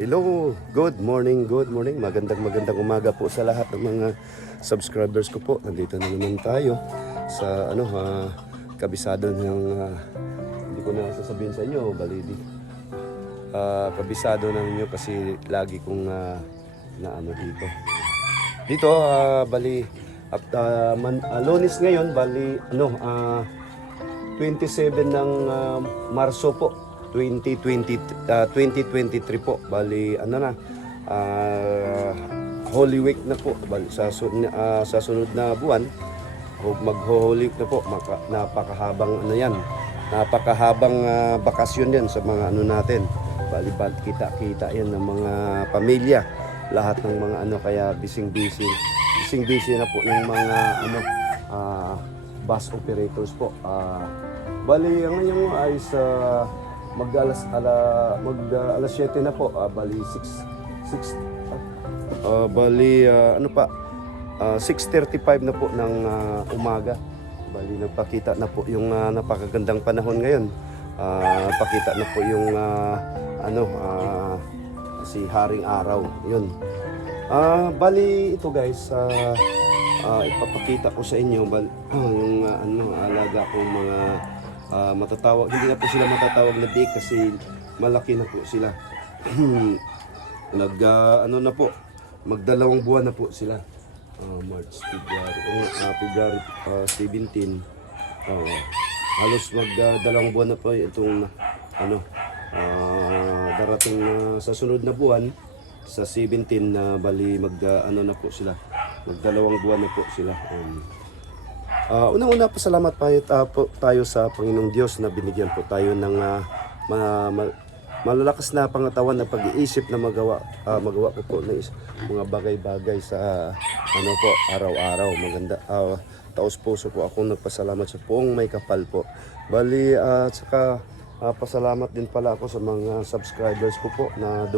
Hello, good morning. Magandang umaga po sa lahat ng mga subscribers ko po. Nandito na naman tayo sa kabisado ng hindi ko na sasabihin sa inyo, balidi. Kabisado na ninyo kasi lagi kong dito. Dito bali at Lunes ngayon, bali 27 ng Marso po. 2023 po. Bali Holy Week na po. Bali, sa sunod na buwan mag-Holy Week na po. Napakahabang napakahabang bakasyon yan sa mga natin. Bali kita yan ng mga pamilya, lahat ng mga kaya busy na po yung mga bus operators po. Bali ang ngayon ay sa alas 7 na po. Bali 6:35 na po ng umaga. Bali nagpakita na po yung napakagandang panahon ngayon. Pakita na po yung si Haring Araw. Yun. Bali ito guys, ipapakita ko sa inyo yung alaga kong mga matatawag, hindi na po sila matatawag na big kasi malaki na po sila. Na po, magdalawang buwan na po sila. March, February 17. Halos magdalawang buwan na po itong darating sa sunod na buwan sa 17 na bali na po sila. Magdalawang buwan na po sila. Unang-una pasalamat tayo sa Panginoong Diyos na binigyan po tayo ng malalakas na pangatawan na pag-iisip na magawa ko po ng mga bagay-bagay sa araw-araw. Maganda, taos puso po ako nagpasalamat sa poong may kapal po. Bali at saka pasalamat din pala ako sa mga subscribers ko po na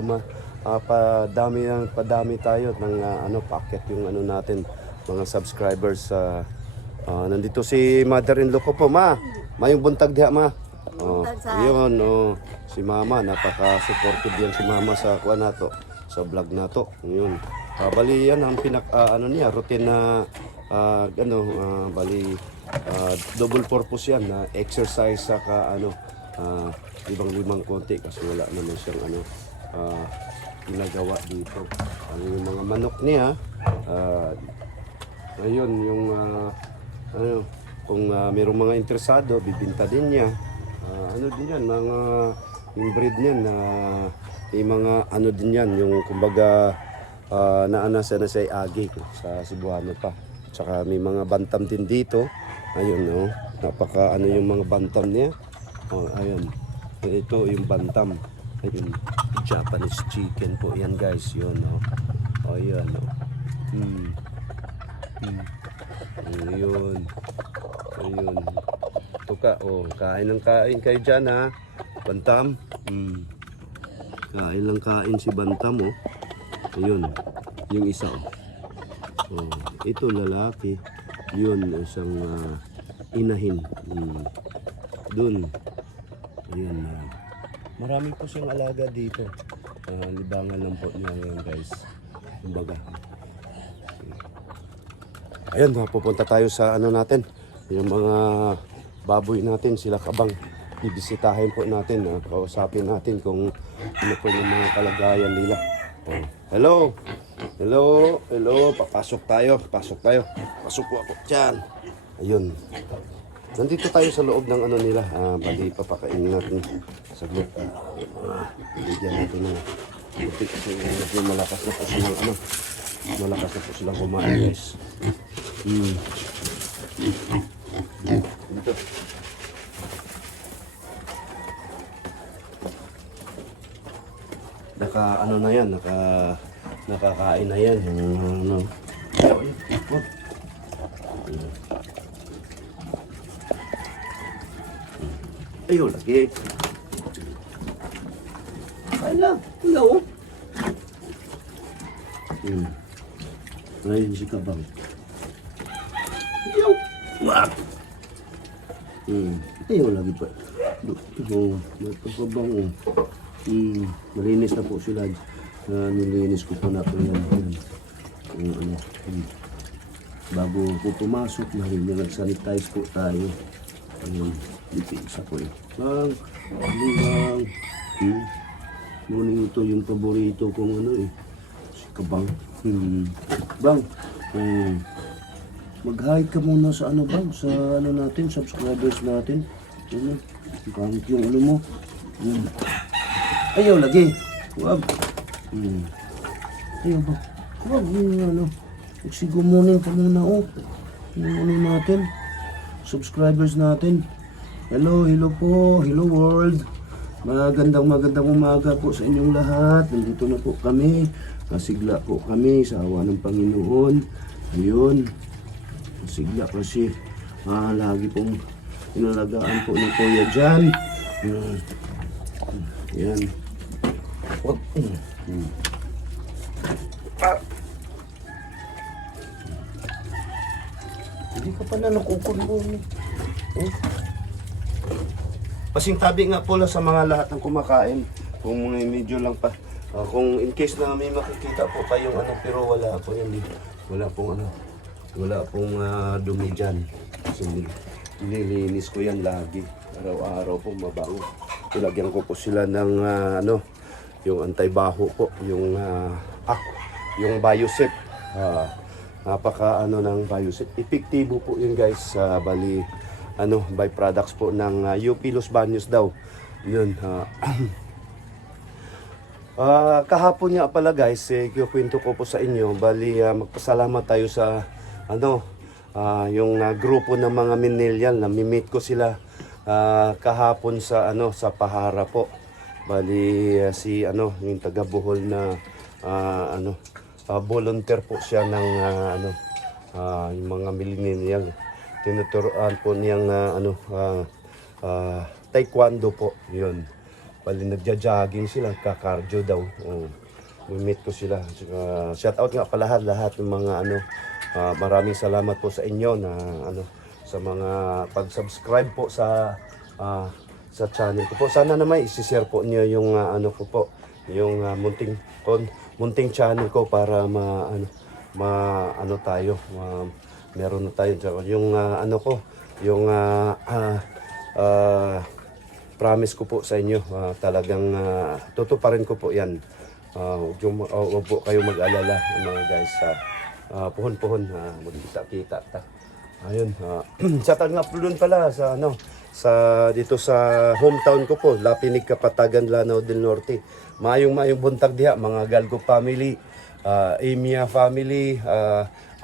padami tayo ng packet yung natin mga subscribers. Nandito si mother-in-law ko po, ma yung buntag diha, ma. Yun, si mama, napaka-supportive yan si mama sa sa vlog nato. Yun. Bali yan ang routine na bali double purpose yan na exercise saka ibang konti kasi wala naman siyang ginagawa dito. Yung mga manok niya, ayun yung kung mayroong mga interesado, bibinta din niya. Din yan, mga yung breed niyan na yung mga din yan, yung kumbaga naanasa na sa agi sa Cebuano pa. Tsaka may mga bantam din dito. Ayun, napaka yung mga bantam niya. Ayun. Ito yung bantam. Ayun, Japanese chicken po yan guys, yun, Ayun, Ayun. Ito ka, kain kayo dyan, ha. Bantam. Kain si Bantam, Ayun, yung isa, ito lalaki. Yun, isang inahin. Dun. Ayun. Marami po siyang alaga dito. Libangan lang po niya ngayon, guys. Kumbaga. Ayun, pupunta tayo sa natin. Yung mga baboy natin, sila kabang bibisitahin po natin. Kausapin natin kung ano po yung mga kalagayan nila. Hello! Pasok tayo. Pasok po ako dyan. Ayun. Nandito tayo sa loob ng nila. Bali, papakainin natin sa loob. Bigyan natin ng buti kasi malakas na po silang malakas na po silang kumain, guys. Dito. Nakakain na yan. Ayun, lagi. Kain lang. Hello. Ayun si Kabang. Ayaw. Wag. Ayaw lagi pa. Ito, may pagkabang. Malinis na po sila. Nilinis ko po na po yan. Ano, bago po pumasok, nag-sanitize po tayo. Dito isa po yun. Bang. Morning ito yung paborito kong ano eh. Si Kabang. Bang. Mag-hide ka muna sa ano bang? Sa ano natin, subscribers natin. Ano? Kahit yung ano mo. Ayaw lagi. Wag. Ayaw ba? Wag yung ano. Magsigumunin ka muna oh. Yung ano natin. Subscribers natin. Hello po. Hello world. Magandang umaga po sa inyong lahat. Nandito na po kami. Nasigla po kami sa awa ng Panginoon. Ayun. Nasigla kasi lagi pong inalagaan po ni Kuya dyan. Yan. Hindi ka pa na nakukulong. Pasing tabi nga po lang sa mga lahat ng kumakain. Kung medyo lang pa. Kung in case na may makikita po kayong ano, pero wala po yan. Wala pong ano. Wala pong dumi dyan. So, nililinis ko yan lagi. Araw-araw po mabango. Ilagyan ko po sila ng ano, yung antibaho po. Yung Biosep. Napaka ano ng Biosep. Epektibo po yun guys. Bali, ano, byproducts po ng UP Los Baños daw. Yun. Kahapon nga pala guys, kikwento ko po sa inyo. Bali, magpasalamat tayo sa ano, yung grupo ng mga millennial. Nami-meet ko sila kahapon sa ano, sa Pahara po. Bali, si ano, yung taga Bohol na ano, volunteer po siya ng ano, yung mga millennial. Tinuturuan po niyang taekwondo po, yun. Bali nagja-jogging sila, kakardio daw. Meet ko sila. Shout out nga pala lahat ng mga ano, maraming salamat po sa inyo na ano, sa mga pag-subscribe po sa channel ko po. Sana naman i-share po niyo yung ano ko po, yung munting channel ko para ano tayo, meron na tayo yung ano ko, yung promise ko po sa inyo, talagang tutuparin ko po yan. Huwag po kayo mag-alala mga guys. Puhon-puhon, magkita-kita ta. Ayun, sa nga po doon pala sa ano, sa dito sa hometown ko po, Lapinig, Kapatagan, Lanao del Norte. Mayong buntag diha mga Galgo family, Emia family,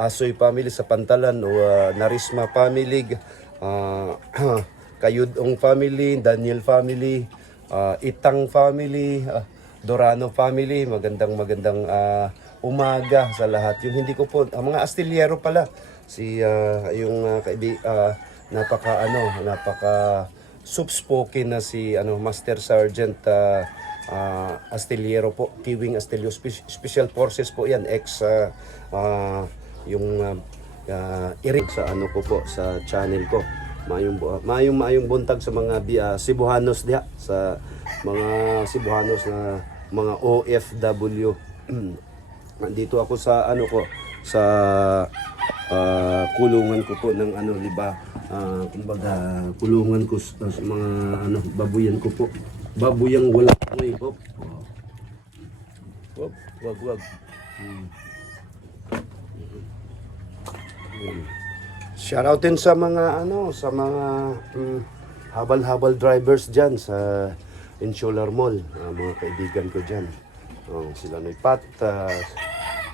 Asoy family sa Pantalan, o Narisma family, Kayudong family, Daniel family, Itang family, Dorano family. Magandang umaga sa lahat. Yung hindi ko po, mga Astillero pala, si yung napaka soft-spoken na si ano, Master Sergeant Astillero po, Kiwing Astillero, Special Forces po yan, yung irik sa ano ko po sa channel ko. Mayong buntag sa mga Cebuanos diha, sa mga Cebuanos na mga OFW. Nandito ako sa ano ko, sa kulungan ko po ng ano, liba, kumbaga kulungan ko sa mga ano, babuyan ko po. Babuyang wala amoy po. Wag. Shoutoutin sa mga ano, sa mga habal-habal drivers diyan sa Insular Mall, mga kaibigan ko diyan. Sila Noy Pat,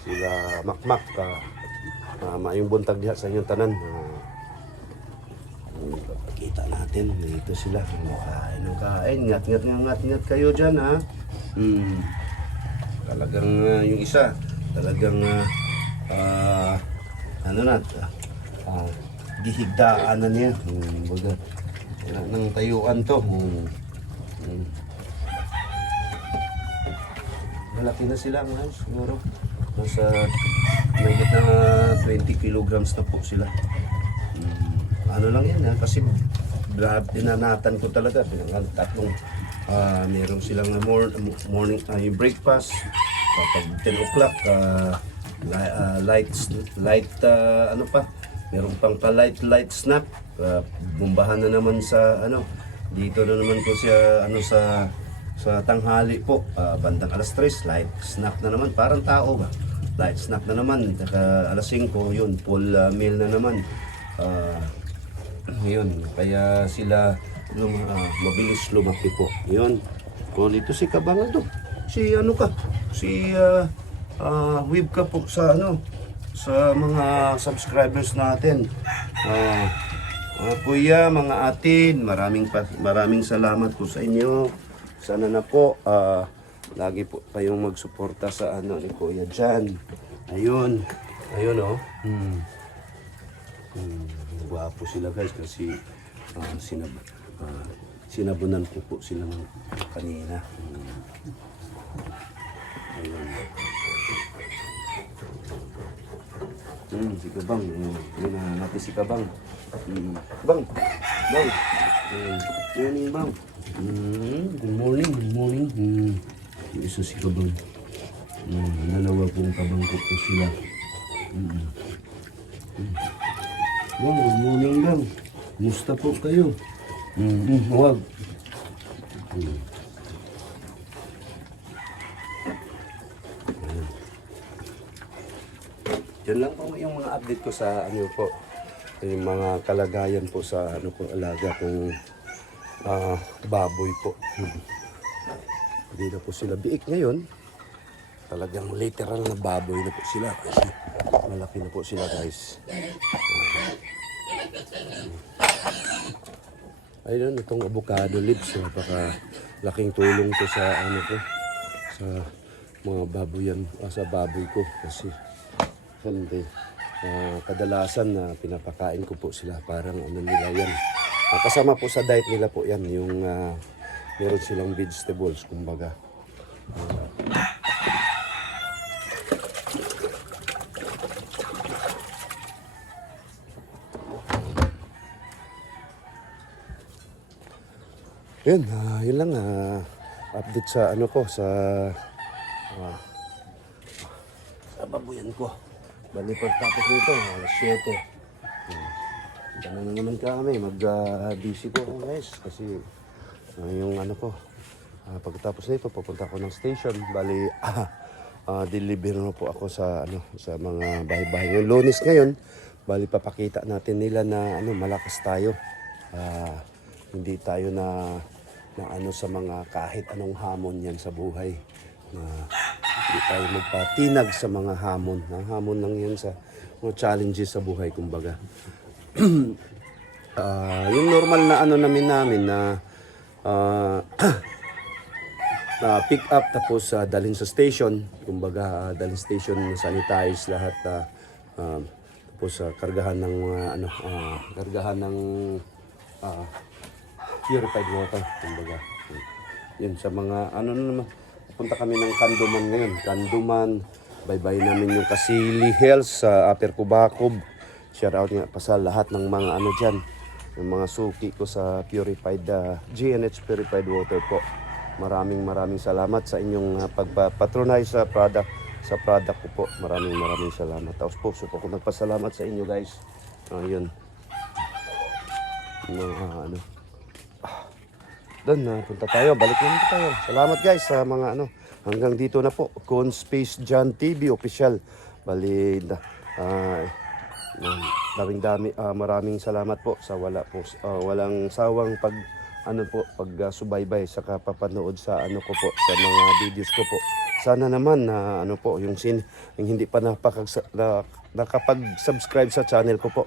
sila Makmak, maayong buntag diha sa inyong tanan. Kita natin dito sila, kain, ngat kayo diyan ha. Talagang yung isa, talagang ano na, gihigdaan na niya. Wala nang tayuan to. Malaki na sila ngayon siguro. Nasa mayigit na 20 kilograms na po sila. Ano lang yan ha, kasi dinanatan ko talaga. Meron silang morning yung breakfast kapag 10 o'clock. Light ano pa, meron pang light snack. Bumbahan na naman sa ano, dito na naman po siya ano sa tanghali po, bandang alas 3, light snack na naman, parang tao ba, light snack na naman. Alas 5 yun, full meal na naman. Yun, kaya sila mabilis lumaki po. Yun. O dito si Kabangan to. Si ano ka? Si wave ka po sa ano, sa mga subscribers natin. Kuya, mga atin, maraming salamat po sa inyo. Sana na po lagi po kayong magsuporta sa ano ni Kuya Jan. Ayun. Ayun oh. Gwapo sila guys kasi sinabunan ko po sila kanina. Ayun. Si Kabang. Yun na natin si Kabang. Bang. Morning, Bang. Good morning. Isa si Kabang. Dalawa pong kabang ko po sila. Bang, good morning, Bang. Musta po kayo? Huwag. Yan lang po yung mga update ko sa ano po, yung mga kalagayan po sa ano po, alaga kong baboy po. Hindi na po sila biik ngayon. Talagang literal na baboy na po sila kasi malaki na po sila guys. Ayun, itong avocado leaves, napaka laking tulong to sa ano ko, sa mga baboyan, sa baboy ko kasi hindi kadalasan na pinapakain ko po sila, parang ano nila yan. Kasama po sa diet nila po yan, yung meron silang vegetables kumbaga. Yun, yun lang update sa ano ko sa babuyan ko. Bali pagtapos nito, alas 7. Diyan na naman kami, busy ko guys kasi yung ano ko, pagtapos nito pupunta ako ng station. Bali deliver na po ako sa ano, sa mga bahay-bahay. Yung Lunes ngayon, bali papakita natin nila na ano, malakas tayo. Hindi tayo na ano sa mga kahit anong hamon yan sa buhay. Hindi tayo magpatinag sa mga hamon. Ang hamon lang yan sa mga challenges sa buhay, kumbaga. Yung normal na ano namin na pick up tapos dalhin sa station. Kumbaga, dalhin station, sanitize lahat. Tapos kargahan ng kargahan ng purified water, kumbaga. Yun sa mga ano naman. Punta kami ng Kanduman ngayon. Kanduman, bye-bye namin yung Kasili Hills sa Upper Kubakob. Shout out nga pa sa lahat ng mga ano dyan. Yung mga suki ko sa purified, GNH purified water po. Maraming salamat sa inyong pagpapatronize sa product ko po. Maraming salamat. Tapos po, po ko nagpasalamat sa inyo guys. Yun. Ano. Doon na punta tayo, balik naman tayo. Salamat guys sa mga ano. Hanggang dito na po, Conspace Jan TV official. Bali maraming salamat po sa walang sawang pagsubaybay sa kapapanood sa ano ko po, sa mga videos ko po. Sana naman na ano po, yung hindi pa nakapag-subscribe sa channel ko po.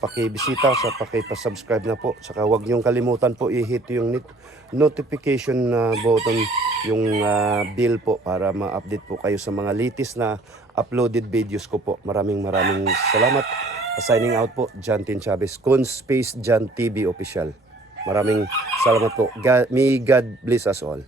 Pakibisita sa pakipasubscribe na po. Saka huwag niyong kalimutan po i-hit yung notification button, yung bell po para ma-update po kayo sa mga latest na uploaded videos ko po. Maraming salamat. Signing out po, Jantin Chavez, Conspace Jan TV official. Maraming salamat po. May God bless us all.